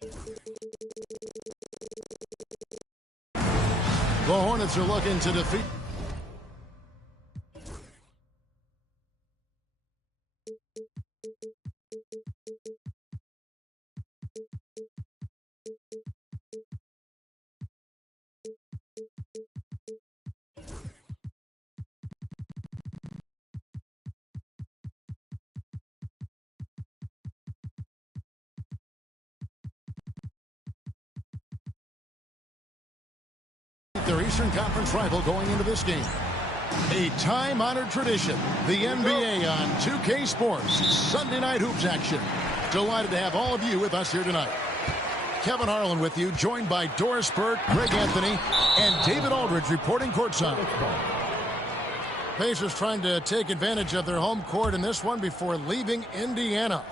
The Hornets are looking to defeat. Their Eastern Conference rival going into this game. A time-honored tradition, the NBA on 2K Sports Sunday Night Hoops action. Delighted to have all of you with us here tonight. Kevin Harlan with you, joined by Doris Burke, Greg Anthony, and David Aldridge reporting courtside. Pacers trying to take advantage of their home court in this one before leaving Indiana.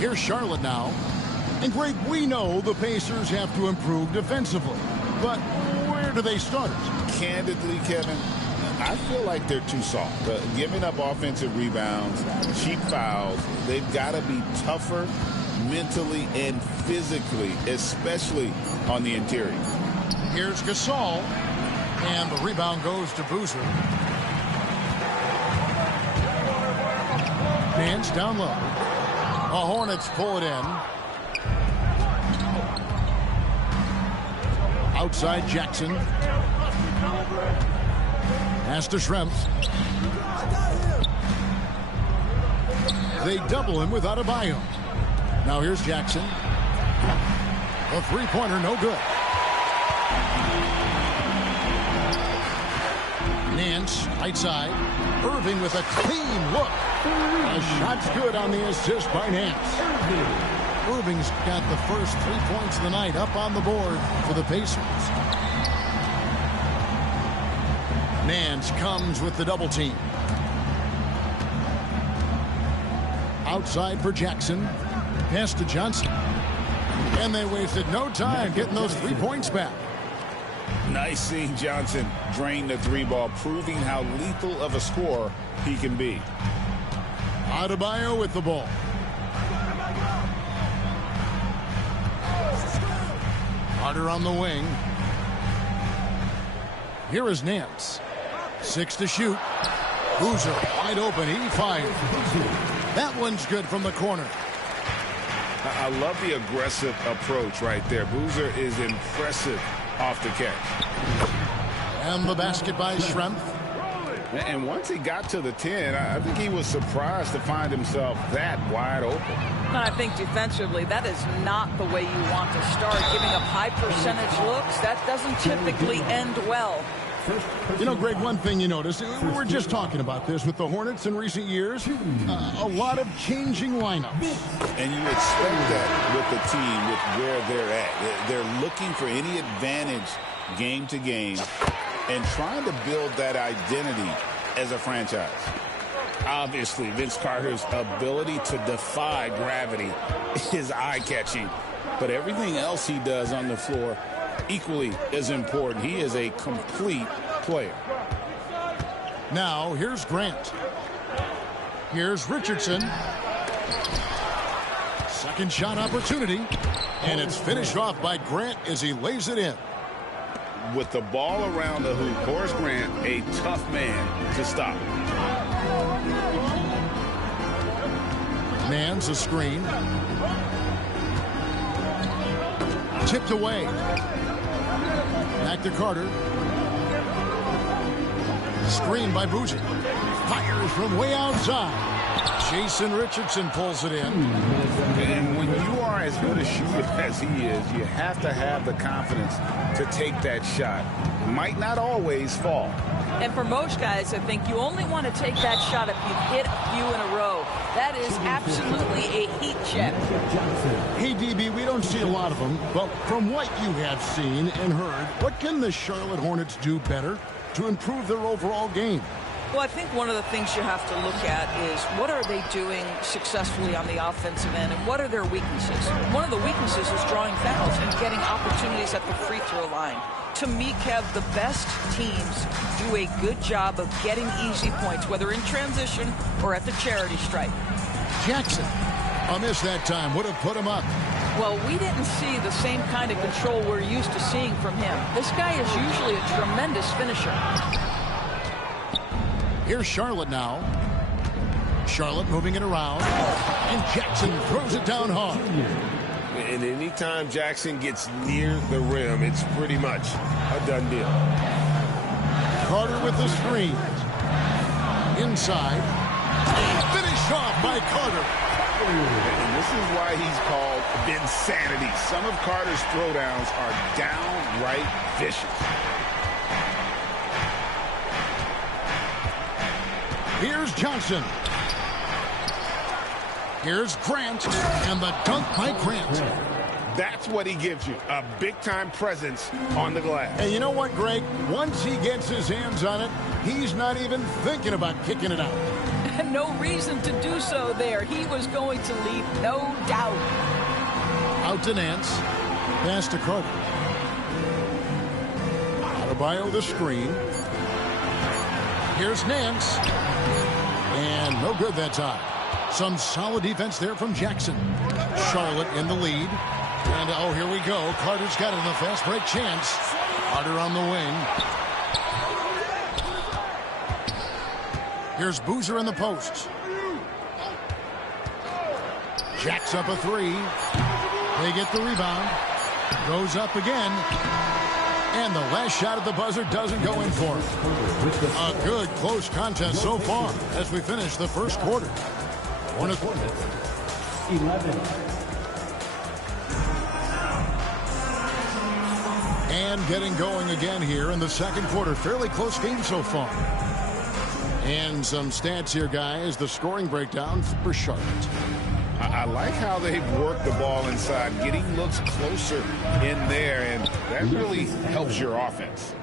Here's Charlotte now. And Greg, we know the Pacers have to improve defensively. But where do they start? Candidly, Kevin, I feel like they're too soft. Giving up offensive rebounds, cheap fouls, they've got to be tougher mentally and physically, especially on the interior. Here's Gasol, and the rebound goes to Boozer. Nance down low. The Hornets pull it in. Outside Jackson. Pass to Schrempf. They double him with Adebayo. Now here's Jackson. A three-pointer, no good. Nance, right side. Irving with a clean look. A shot's good on the assist by Nance. Irving's got the first 3 points of the night up on the board for the Pacers. Nance comes with the double team. Outside for Jackson. Pass to Johnson. And they wasted no time getting those 3 points back. Nice seeing Johnson drain the three ball, proving how lethal of a scorer he can be. Adebayo with the ball. Carter on the wing. Here is Nance. 6 to shoot. Boozer wide open. He fires. That one's good from the corner. I love the aggressive approach right there. Boozer is impressive off the catch. And the basket by Schrempf. And once he got to the 10, I think he was surprised to find himself that wide open. I think defensively, that is not the way you want to start. Giving up high percentage looks, that doesn't typically end well. You know, Greg, one thing you notice, we're just talking about this with the Hornets in recent years, a lot of changing lineups. And you expect that with the team, with where they're at. They're looking for any advantage game to game and trying to build that identity as a franchise. Obviously, Vince Carter's ability to defy gravity is eye-catching, but everything else he does on the floor equally as important. He is a complete player. Now, here's Grant. Here's Richardson. Second shot opportunity, and it's finished off by Grant as he lays it in. With the ball around the hoop, Horace Grant, a tough man to stop. Nance a screen. Tipped away. Back to Carter. Screen by Boozer. Fires from way outside. Jason Richardson pulls it in. And when you are as good a shooter as he is, you have to have the confidence to take that shot. It might not always fall. And for most guys, I think you only want to take that shot if you've hit a few in a row. That is absolutely a heat check. Hey, DB, we don't see a lot of them, but from what you have seen and heard, what can the Charlotte Hornets do better to improve their overall game? Well, I think one of the things you have to look at is what are they doing successfully on the offensive end and what are their weaknesses? One of the weaknesses is drawing fouls and getting opportunities at the free throw line. To me, Kev, the best teams do a good job of getting easy points, whether in transition or at the charity stripe. Jackson, a miss that time, would have put him up. Well, we didn't see the same kind of control we're used to seeing from him. This guy is usually a tremendous finisher. Here's Charlotte now. Charlotte moving it around. And Jackson throws it down hard. And anytime Jackson gets near the rim, it's pretty much a done deal. Carter with the screen. Inside. Finished off by Carter. And this is why he's called Vinsanity. Some of Carter's throwdowns are downright vicious. Here's Johnson. Here's Grant. And the dunk by Grant. That's what he gives you, a big-time presence on the glass. And you know what, Greg? Once he gets his hands on it, he's not even thinking about kicking it out. No reason to do so there. He was going to leave, no doubt. Out to Nance. Pass to Carter. Adebayo the screen. Here's Nance. And no good that time. Some solid defense there from Jackson. Charlotte in the lead. And, oh, here we go. Carter's got it in the fast break chance. Carter on the wing. Here's Boozer in the posts. Jacks up a three. They get the rebound. Goes up again. And the last shot at the buzzer doesn't go in for him. A good close contest so far as we finish the first quarter. 11. And getting going again here in the second quarter. Fairly close game so far. And some stats here, guys. The scoring breakdown for Charlotte. I like how they've worked the ball inside, getting looks closer in there, and that really helps your offense.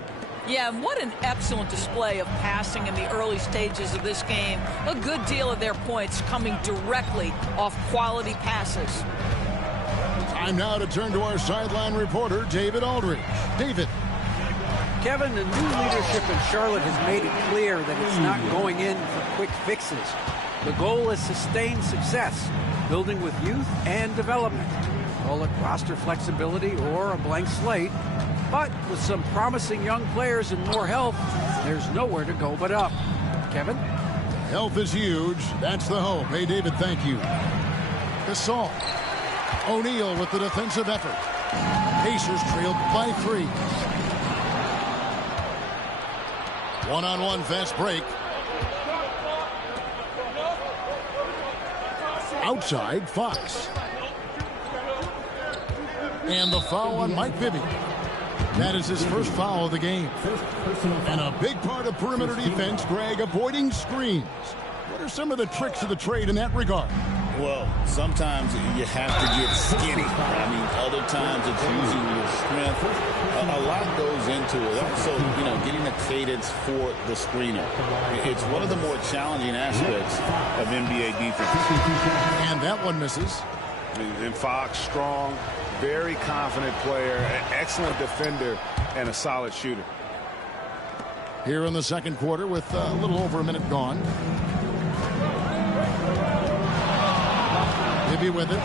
Yeah, and what an excellent display of passing in the early stages of this game. A good deal of their points coming directly off quality passes. Time now to turn to our sideline reporter, David Aldridge. David. Kevin, the new leadership in Charlotte has made it clear that it's not going in for quick fixes. The goal is sustained success, building with youth and development. Call it roster flexibility or a blank slate. But with some promising young players and more health, there's nowhere to go but up. Kevin? Health is huge. That's the hope. Hey, David, thank you. Gasol. O'Neal with the defensive effort. Pacers trailed by 3. One-on-one fast break. Outside, Fox. And the foul on Mike Bibby. That is his first foul of the game. And a big part of perimeter defense, Greg, avoiding screens. What are some of the tricks of the trade in that regard? Well, sometimes you have to get skinny. I mean, other times it's using your strength. A lot goes into it. Also, getting a cadence for the screener. It's one of the more challenging aspects of NBA defense. And that one misses. And Fox, strong, very confident player, an excellent defender, and a solid shooter. Here in the second quarter with a little over a minute gone. Bibby with it.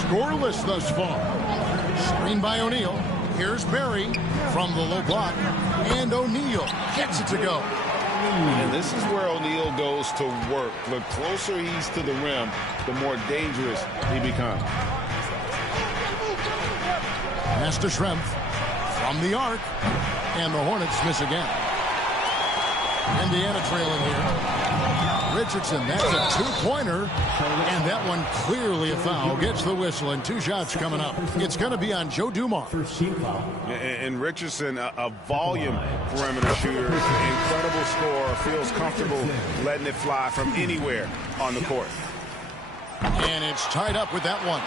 Scoreless thus far. Screen by O'Neal. Here's Barry from the low block. And O'Neal gets it to go. And this is where O'Neal goes to work. The closer he's to the rim, the more dangerous he becomes. Master Schrempf from the arc. And the Hornets miss again. Indiana trailing here. Richardson, that's a two-pointer. And that one clearly a foul. Gets the whistle and 2 shots coming up. It's going to be on Joe Dumars. And Richardson, a volume perimeter shooter, incredible scorer, feels comfortable letting it fly from anywhere on the court. And it's tied up with that one.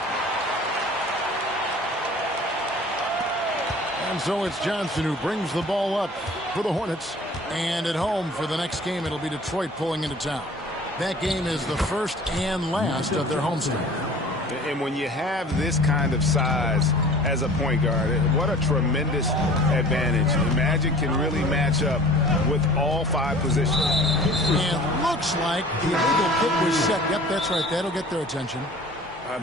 And so it's Johnson who brings the ball up for the Hornets. And at home for the next game, it'll be Detroit pulling into town. That game is the first and last of their homestand. And when you have this kind of size as a point guard, what a tremendous advantage. The Magic can really match up with all 5 positions. And looks like the illegal kick was set. Yep, that's right. That'll get their attention.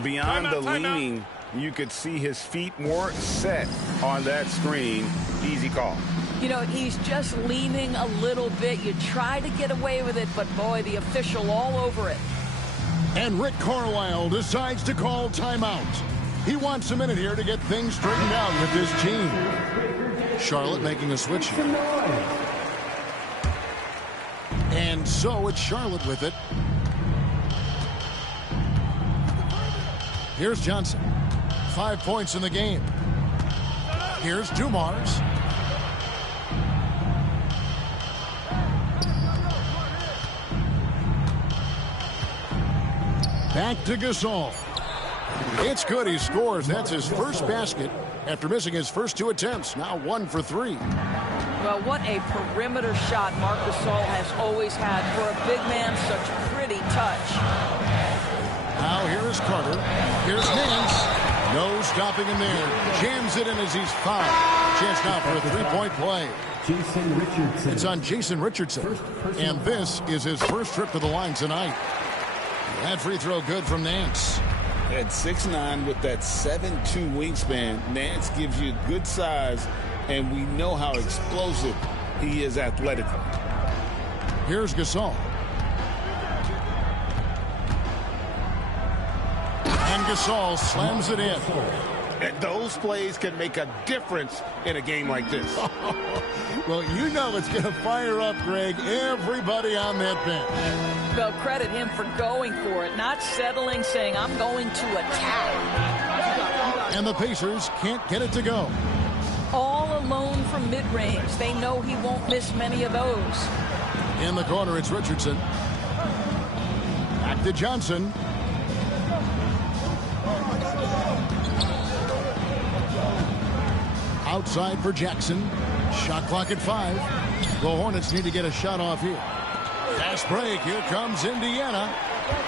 Beyond the leaning, You could see his feet more set on that screen. Easy call. You know, he's just leaning a little bit. You try to get away with it, but boy, the official all over it. And Rick Carlisle decides to call timeout. He wants a minute here to get things straightened out with his team. Charlotte making a switch here. And so it's Charlotte with it. Here's Johnson. 5 points in the game. Here's Dumars. Back to Gasol. It's good. He scores. That's his first basket after missing his first 2 attempts. Now 1 for 3. Well, what a perimeter shot Marc Gasol has always had. For a big man, such pretty touch. Now here is Carter. Here's Nance. No stopping him there. Jams it in as he's fouled. Chance now for a 3-point play. Jason Richardson. It's on Jason Richardson. And this is his first trip to the line tonight. That free throw good from Nance. At 6'9" with that 7'2" wingspan, Nance gives you good size, and we know how explosive he is athletically. Here's Gasol. And Gasol slams it in. And those plays can make a difference in a game like this. Well, you know it's going to fire up, Greg, everybody on that bench. Well, credit him for going for it, not settling, saying, I'm going to attack. And the Pacers can't get it to go. All alone from mid-range. They know he won't miss many of those. In the corner, it's Richardson. Back to Johnson. Outside for Jackson. Shot clock at 5. The Hornets need to get a shot off here. Fast break. Here comes Indiana.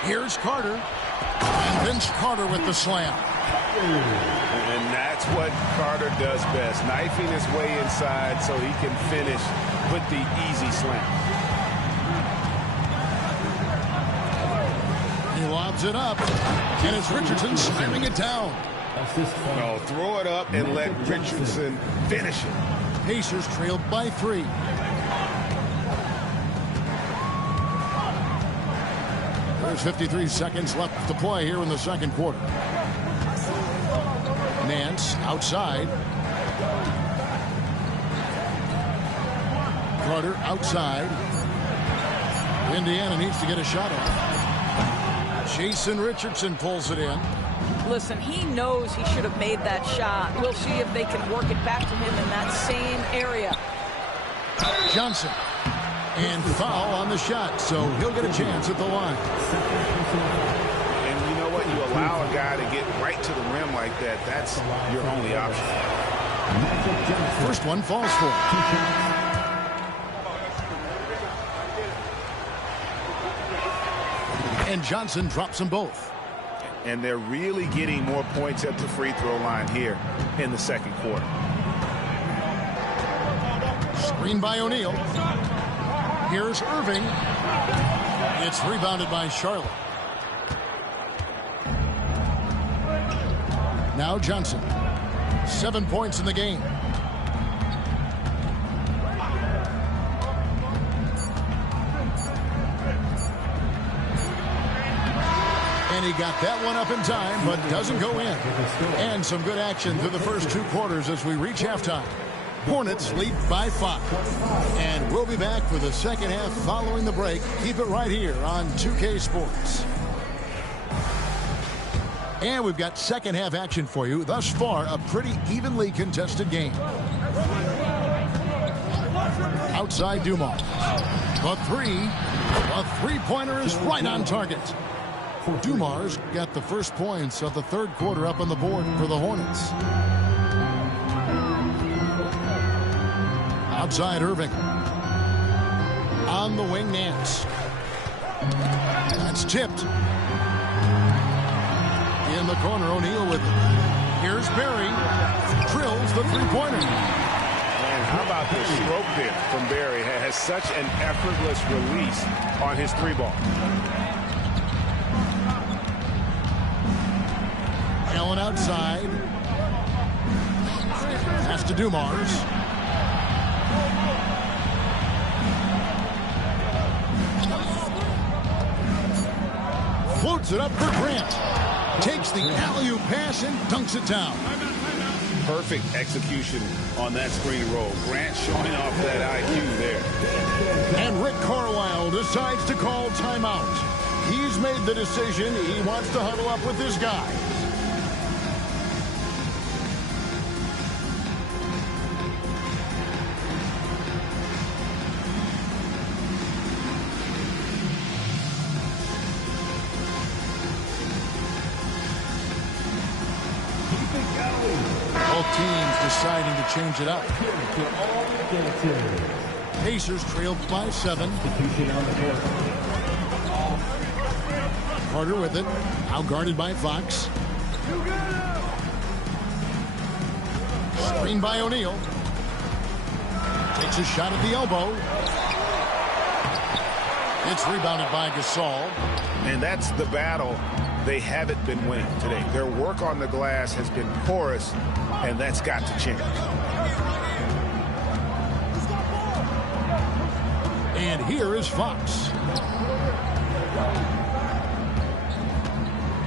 Here's Carter. And Vince Carter with the slam. And that's what Carter does best. Knifing his way inside so he can finish with the easy slam. He lobs it up. And it's Richardson slamming it down. No, throw it up and let Richardson finish it. Pacers trailed by 3. There's 53 seconds left to play here in the second quarter. Nance outside. Carter outside. Indiana needs to get a shot off. Jason Richardson pulls it in. Listen, he knows he should have made that shot. We'll see if they can work it back to him in that same area. Johnson. And foul on the shot, so he'll get a chance at the line. And you know what? You allow a guy to get right to the rim like that. That's your only option. First one falls for him. And Johnson drops them both. And they're really getting more points at the free throw line here in the second quarter. Screen by O'Neal. Here's Irving. It's rebounded by Charlotte. Now Johnson. 7 points in the game. And he got that one up in time, but doesn't go in. And some good action through the first 2 quarters as we reach halftime. Hornets lead by 5. And we'll be back for the second half following the break. Keep it right here on 2K Sports. And we've got second half action for you. Thus far, a pretty evenly contested game. Outside Dumars. The three-pointer is right on target. Dumars got the first points of the third quarter up on the board for the Hornets. Outside Irving. On the wing, Nance. That's tipped. In the corner, O'Neal with it. Here's Barry. Drills the three-pointer. And how about the stroke there from Barry? Has such an effortless release on his 3-ball. Allen outside. Pass to Dumars. Floats it up for Grant. Takes the alley-oop pass and dunks it down. Perfect execution on that screen roll. Grant showing off that IQ there. And Rick Carlisle decides to call timeout. He's made the decision. He wants to huddle up with his guy. Both teams deciding to change it up. Pacers trailed by 7. Carter with it. Out guarded by Fox. Screen by O'Neal. Takes a shot at the elbow. It's rebounded by Gasol. And that's the battle they haven't been winning today. Their work on the glass has been porous, and that's got to change. And here is Fox.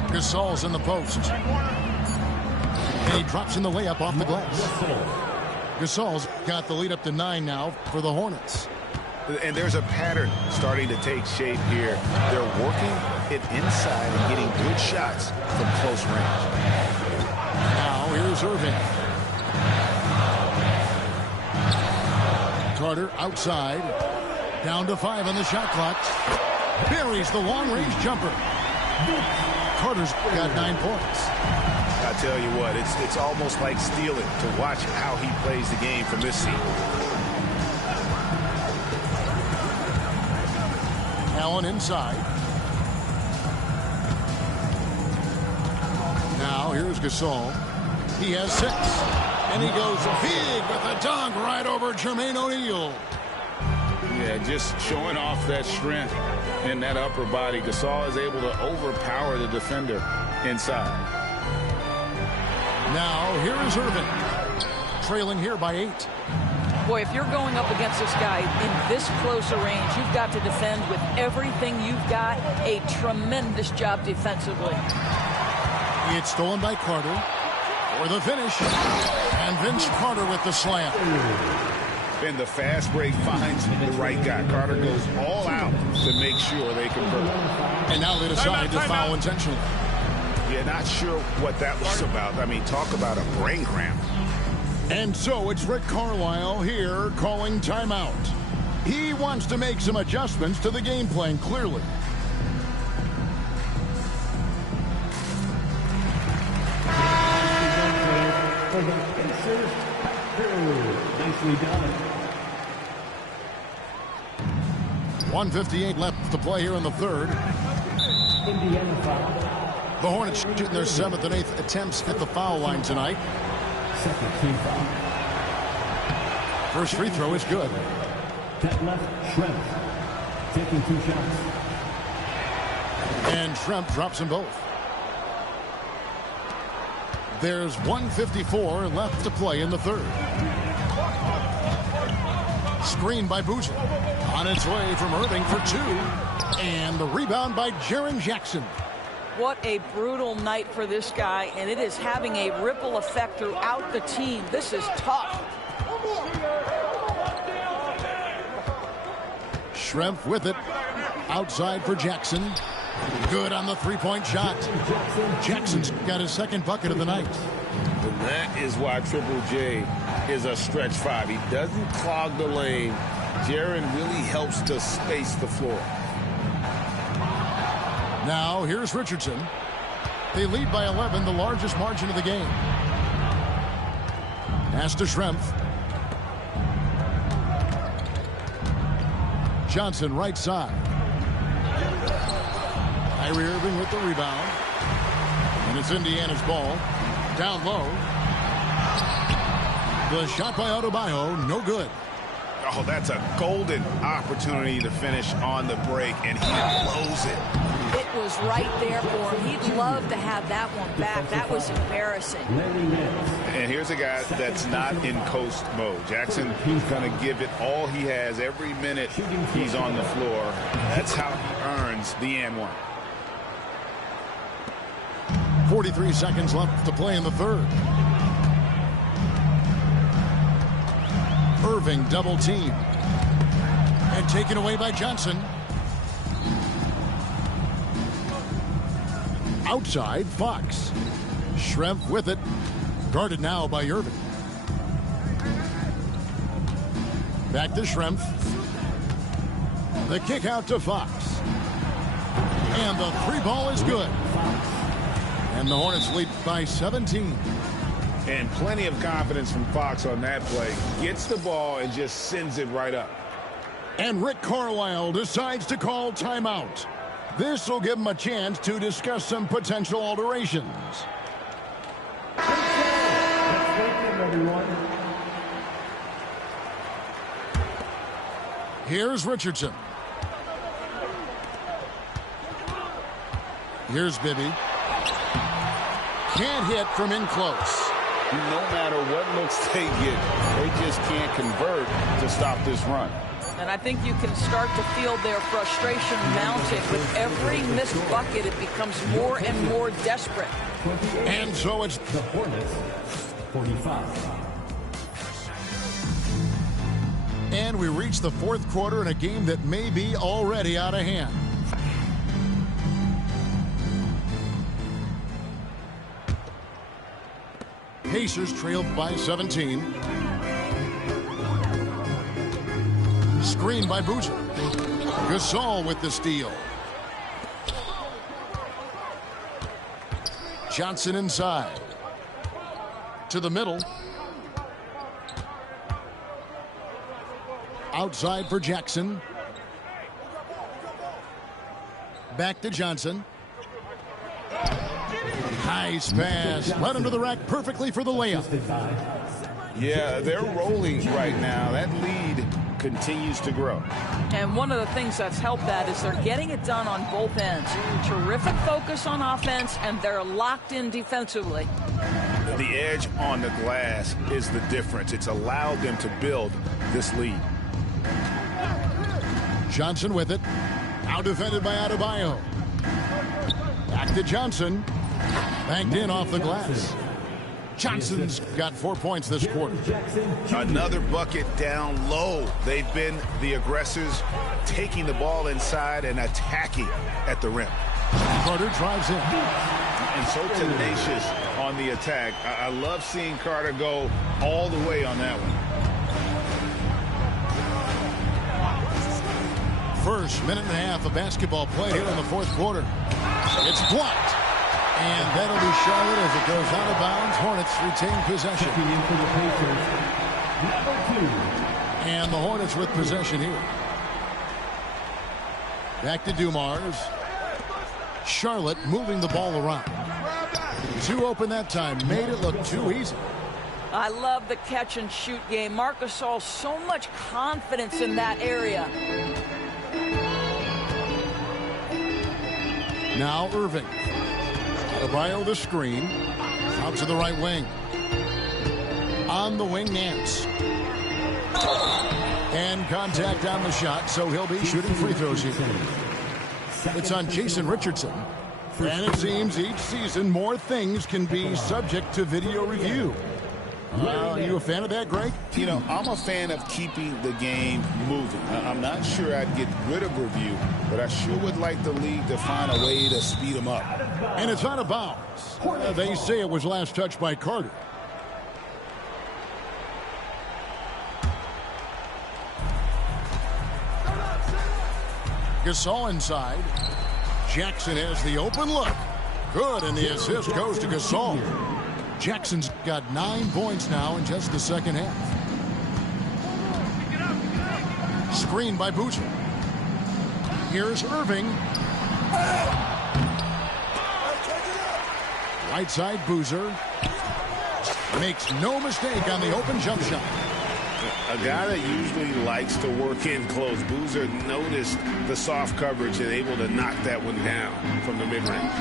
Gasol's in the post. And he drops in the layup off the glass. Gasol's got the lead up to 9 now for the Hornets. And there's a pattern starting to take shape here. They're working it inside and getting good shots from close range. Now here's Irving. Carter outside. Down to 5 on the shot clock. Buries the long-range jumper. Carter's got 9 points. I tell you what, it's almost like stealing to watch how he plays the game from this seat. Allen inside. Now here's Gasol. He has 6. And he goes big with a dunk right over Jermaine O'Neal. Yeah, just showing off that strength in that upper body. Gasol is able to overpower the defender inside. Now here is Irving. Trailing here by 8. Boy, if you're going up against this guy in this close a range, you've got to defend with everything you've got. A tremendous job defensively. It's stolen by Carter for the finish. And Vince Carter with the slam. And the fast break finds the right guy. Carter goes all out to make sure they convert. And now they decide to foul intentionally. Yeah, not sure what that was about. I mean, talk about a brain cramp. And so it's Rick Carlisle here calling timeout. He wants to make some adjustments to the game plan, clearly. Nicely done. 1:58 left to play here in the third. Indiana foul. The Hornets shooting their 7th and 8th attempts at the foul line tonight. Second team foul. First free throw is good. That left Schrempf taking 2 shots. And Schrempf drops them both. There's 1:54 left to play in the third. Screen by Boozer. On its way from Irving for 2. And the rebound by Jaren Jackson. What a brutal night for this guy, and it is having a ripple effect throughout the team. This is tough. Schrempf with it. Outside for Jackson. Good on the three-point shot. Jackson's got his second bucket of the night. And that is why Triple J is a stretch 5. He doesn't clog the lane. Jaren really helps to space the floor. Now here's Richardson. They lead by 11, the largest margin of the game. Pass to Schrempf. Johnson right side. Kyrie Irving with the rebound. And it's Indiana's ball. Down low. The shot by Adebayo, no good. Oh, that's a golden opportunity to finish on the break, and he blows it. It was right there for him. He'd love to have that one back. That was embarrassing. And here's a guy that's not in coast mode. Jackson is going to give it all he has every minute he's on the floor. That's how he earns the and one. 43 seconds left to play in the third. Irving double team. And taken away by Johnson. Outside, Fox. Schrempf with it. Guarded now by Irving. Back to Schrempf. The kick out to Fox. And the three ball is good. And the Hornets lead by 17. And plenty of confidence from Fox on that play. Gets the ball and just sends it right up. And Rick Carlisle decides to call timeout. This will give him a chance to discuss some potential alterations. Here's Richardson. Here's Bibby. Can't hit from in close. No matter what looks they get, they just can't convert to stop this run. And I think you can start to feel their frustration mounting. With every missed bucket, it becomes more and more desperate. And so it's the Hornets, 45. And we reach the fourth quarter in a game that may be already out of hand. Pacers trailed by 17. Screen by Boozer. Gasol with the steal. Johnson inside. To the middle. Outside for Jackson. Back to Johnson. Nice pass. Led him to the rack perfectly for the layup. Yeah, they're rolling right now. That lead continues to grow. And one of the things that's helped that is they're getting it done on both ends. Terrific focus on offense, and they're locked in defensively. The edge on the glass is the difference. It's allowed them to build this lead. Johnson with it. Now defended by Adebayo. Back to Johnson. Banked in off the glass. Johnson's got 4 points this quarter. Another bucket down low. They've been the aggressors, taking the ball inside and attacking at the rim. Carter drives in. And so tenacious on the attack. I love seeing Carter go all the way on that one. First minute and a half of basketball play here in the fourth quarter. It's blocked. And that'll be Charlotte as it goes out of bounds. Hornets retain possession. And the Hornets with possession here. Back to Dumars. Charlotte moving the ball around. Too open that time. Made it look too easy. I love the catch and shoot game. Marc Gasol, so much confidence in that area. Now Irving. Adebayo the screen. Out to the right wing. On the wing, Nance. And contact on the shot, so he'll be shooting free throws here. It's on Jason Richardson. And it seems each season more things can be subject to video review. Are you a fan of that, Greg? You know, I'm a fan of keeping the game moving. I'm not sure I'd get rid of review, but I sure would like the league to find a way to speed them up. And it's out of bounds. They say it was last touched by Carter. Gasol inside. Jackson has the open look. Good, and the assist goes to Gasol. Jackson's got 9 points now in just the second half. Screen by Boozer. Here's Irving. Right side Boozer. Makes no mistake on the open jump shot. A guy that usually likes to work in close. Boozer noticed the soft coverage and able to knock that one down from the mid-range.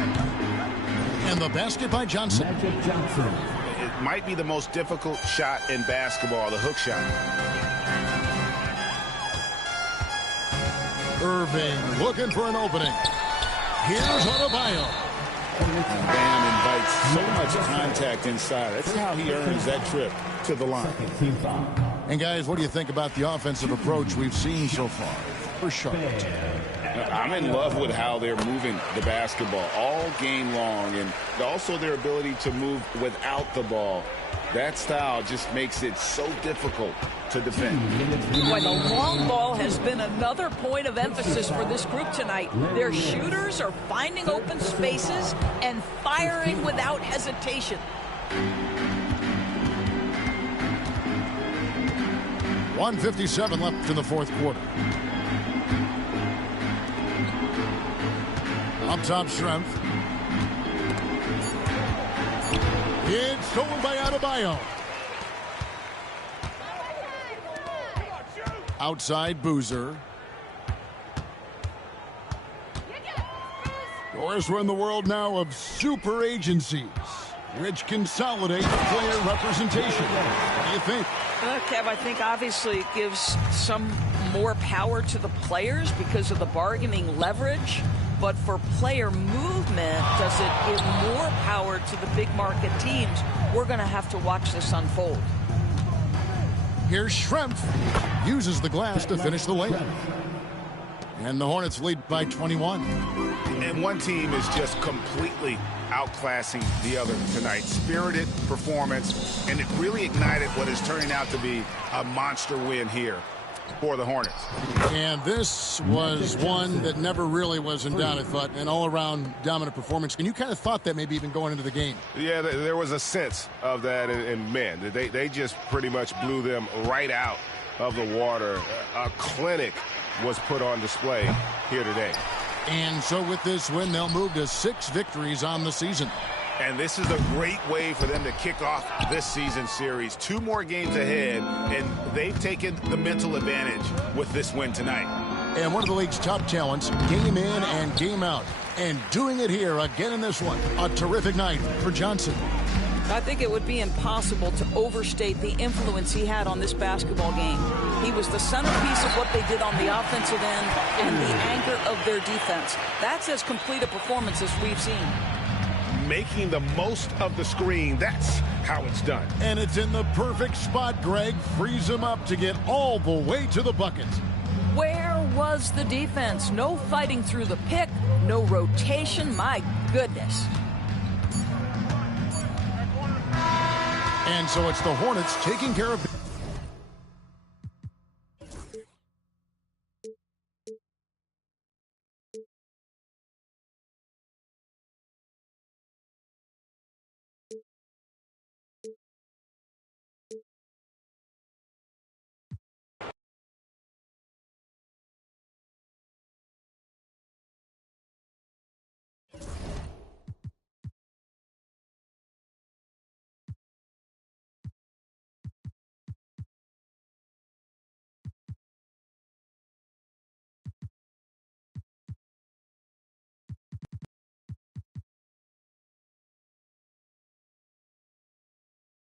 And the basket by Johnson. Magic Johnson. It might be the most difficult shot in basketball, the hook shot. Irving looking for an opening. Here's Adebayo. Bam invites so much contact inside. That's how he earns that trip to the line. Team foul. And guys, what do you think about the offensive approach we've seen so far for Charlotte? I'm in love with how they're moving the basketball all game long, and also their ability to move without the ball. That style just makes it so difficult to defend. Boy, the long ball has been another point of emphasis for this group tonight. Their shooters are finding open spaces and firing without hesitation. .157 left in the fourth quarter. Up top, Strength. It's stolen by Adebayo. Outside, Boozer. Of course, we're in the world now of super agencies, which consolidate player representation. What do you think? Kev, I think obviously it gives some more power to the players because of the bargaining leverage. But for player movement, does it give more power to the big market teams? We're going to have to watch this unfold. Here's Schrempf. Uses the glass to finish the layup. And the Hornets lead by 21. And one team is just completely outclassing the other tonight. Spirited performance, and it really ignited what is turning out to be a monster win here for the Hornets. And this was one that never really was in doubt, I thought, an all-around dominant performance. And you kind of thought that maybe even going into the game. Yeah, there was a sense of that, and man, they just pretty much blew them right out of the water. A clinic was put on display here today. And so with this win, they'll move to 6 victories on the season. And this is a great way for them to kick off this season series. 2 more games ahead, and they've taken the mental advantage with this win tonight. And one of the league's top talents, game in and game out. And doing it here again in this one. A terrific night for Johnson. I think it would be impossible to overstate the influence he had on this basketball game. He was the centerpiece of what they did on the offensive end and the anchor of their defense. That's as complete a performance as we've seen. Making the most of the screen, that's how it's done. And it's in the perfect spot, Greg. Frees him up to get all the way to the bucket. Where was the defense? No fighting through the pick, no rotation. My goodness. And so it's the Hornets taking care of